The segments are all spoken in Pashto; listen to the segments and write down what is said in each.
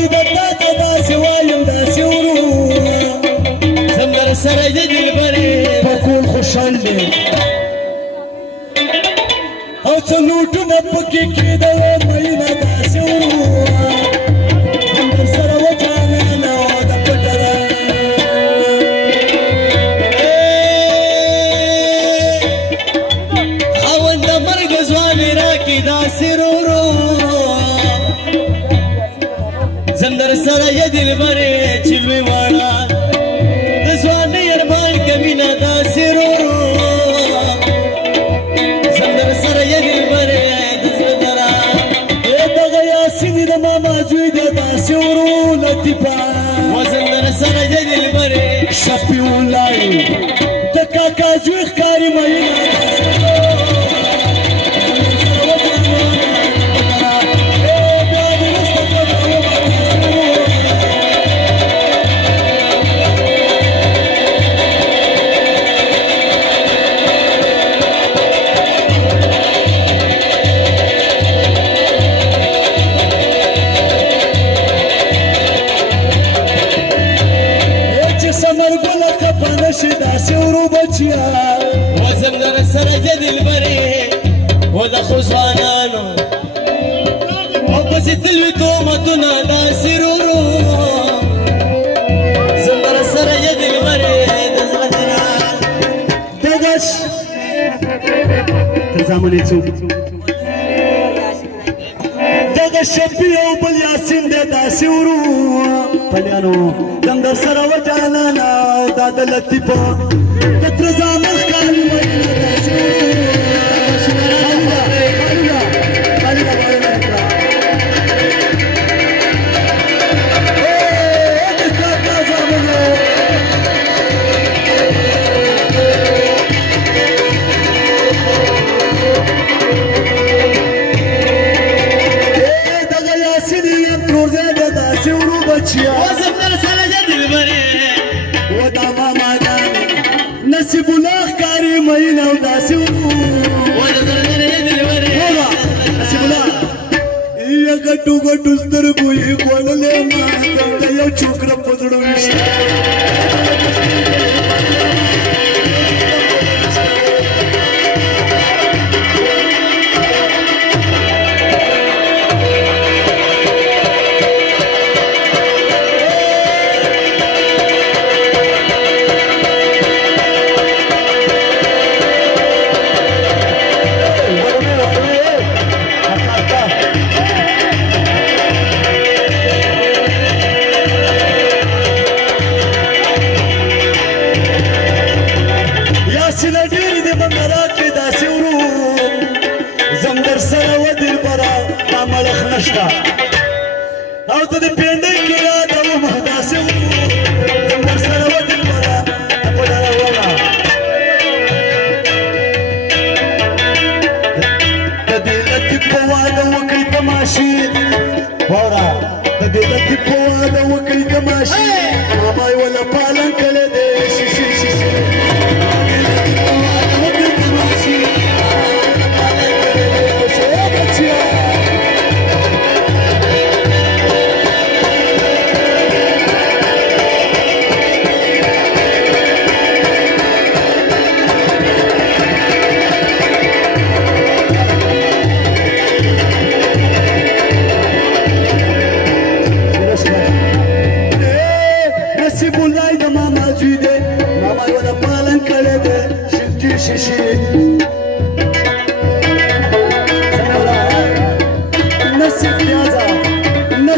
مینې د تا ته داسې وایم داسې ورو زم در سره د دلبرې په کور خوشحال دی او څه لوټونه پکې کېدله مینه داسې ورو زم در سره و جانانه د پټه ده خاوند د مرګ ځوانې راکړي داسې ورو زم در سره د دلبرې چې لوی واړه د ځوانۍ ارمان کمینه داسې ورو زم در سره د دلبرې د زړه دره دغه یاسین د ماما زوی دی داسې ورو لطیفه و زم در سره د دلبرې شفیع الله د کاکا زوی ښکاري مینه داسې ورو بچیا وزم در سره د دلبرې و د خو ځوانانو او پسې تل وي تهمتونه داسې ورو زم در سره د دلبرې د زړه دره دغش تر زامنې څوک دغه شفیع او بل یاسین دی داسې ورو پلیانو زم در سره و جانانه او دا د لطیفه د تره زامن ښکاري مینه داسې وزم در سره د دلبرې و دا ماما جانې نصیب الله ښکاري مینه او داسې ورو و د سره د دلبرې نصیب الله یا ګټو ګټو سترګو یې خوړلې ما د یو چوکره په زړه ویشته او ته د پینډۍ کې یادوم داسې ورو زم در سره و دلبره په ډاره وړه د دې لطیف په واده وکړئ تماشې واوره د دې لطیف په واده وکړئ تماشې ماما یې وله پالن کړی دی شیشې شیشې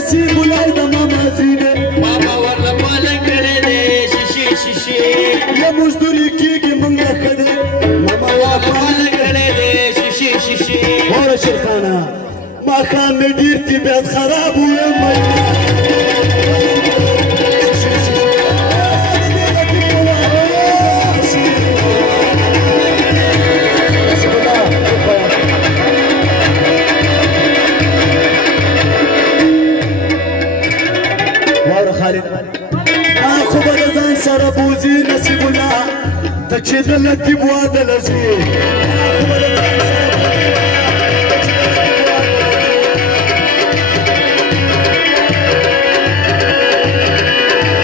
نصیب الله د ماما زینه ماما ورله پالن کړی دی شیشې شیشې یا مزدوري کېږي موږ له ښه دی ماما ورله پالن کړی دی شیشې شیشې واوره شیرخانه ماښام مې ډېر طبیعت خراب ویم خو به د ځان سره بوځي نصیب الله ته چې د لطیف واده لځي